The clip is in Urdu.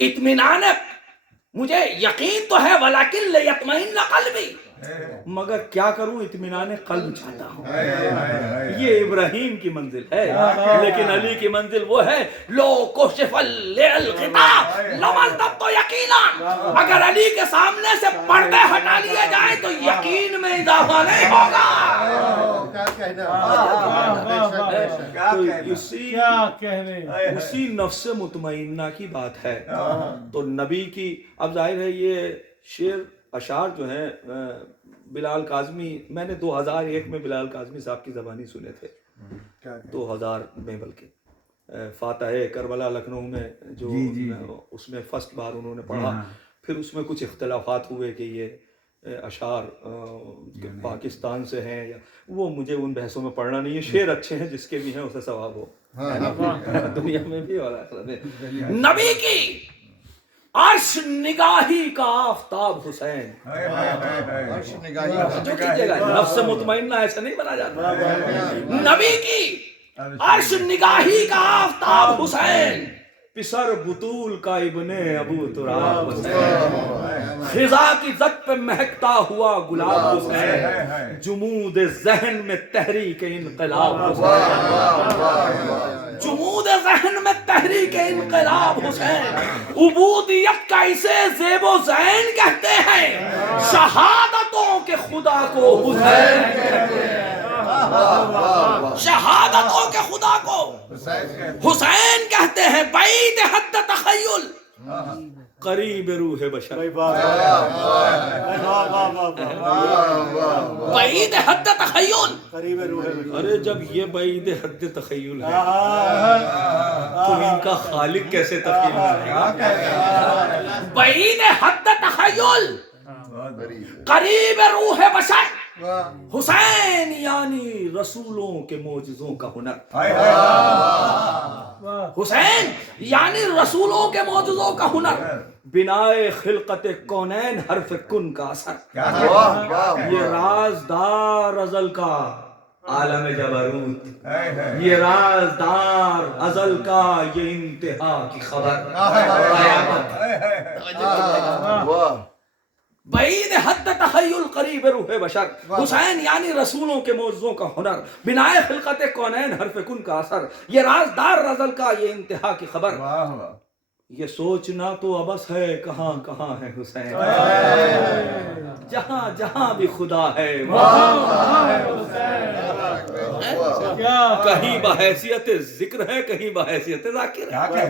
اطمینان مجھے یقین تو ہے ولیکن لیطمئن قلبی، مگر کیا کروں اطمینان قلب چاہتا ہوں۔ یہ ابراہیم کی منزل ہے، لیکن علی کی منزل وہ ہے لو کشف الغطاء لملتبت یقینا، اگر علی کے سامنے سے پردے ہٹا لیے جائیں تو یقین میں اضافہ نہیں ہوگا۔ اسی نفس مطمئنہ کی بات ہے۔ تو نبی کی، اب ظاہر ہے یہ شعر اشعار جو ہیں بلال کاظمی، میں نے 2001 میں بلال کاظمی صاحب کی زبانی سنے تھے، 2000 میں، بلکہ فاتح کربلا لکھنؤ میں جو اس میں فرسٹ بار انہوں نے پڑھا، پھر اس میں کچھ اختلافات ہوئے کہ یہ اشعار پاکستان سے ہیں یا وہ، مجھے ان بحثوں میں پڑھنا نہیں ہے۔ شعر اچھے ہیں، جس کے بھی ہیں اسے ثواب ہو دنیا میں بھی اور آخرت میں۔ نبی کی عرش نگاہی کا آفتاب حسین، جو کیجیے گا نفس مطمئنہ ایسا نہیں بنا جاتا۔ نبی کی عرش نگاہی کا آفتاب حسین، پسر بطول کا ابن ابو تراب حسین، خزاں کی زد پہ مہکتا ہوا گلاب حسین، جمود ذہن میں تحریک انقلاب حسین، جمود ذہن میں تحریک انقلاب حسین، عبودیت کا اسے زیب و زین کہتے ہیں، شہادتوں کے خدا کو حسین کہتے ہیں، شہادتوں کے خدا کو حسین کہتے ہیں، بعید حد تخیل قریب روح بشر، بعید حد تخیل، ارے جب یہ بعید حد تخیل ہے تو ان کا خالق کیسے تخیل ہے؟ بعید حد تخیل قریب روح بشر، حسین یعنی رسولوں کے معجزوں کا ہنر، حسین یعنی رسولوں کے معجزوں کا ہنر، بنائے خلقت کونین حرف کن کا اثر، یہ رازدار ازل کا عالم جبروت، یہ رازدار ازل کا یہ انتہا کی خبر، بعید حد تخیل قریب روح بشر، حسین یعنی رسولوں کے معجزوں کا ہنر، بنائے خلقت کونین حرف کن کا اثر، یہ رازدار ازل کا یہ انتہا کی خبر، یہ سوچنا تو ابس ہے کہاں کہاں ہے حسین، جہاں جہاں بھی خدا ہے وہاں ہے حسین، کہیں بحیثیت ذکر ہے کہیں بحیثیت ذاکر ہے۔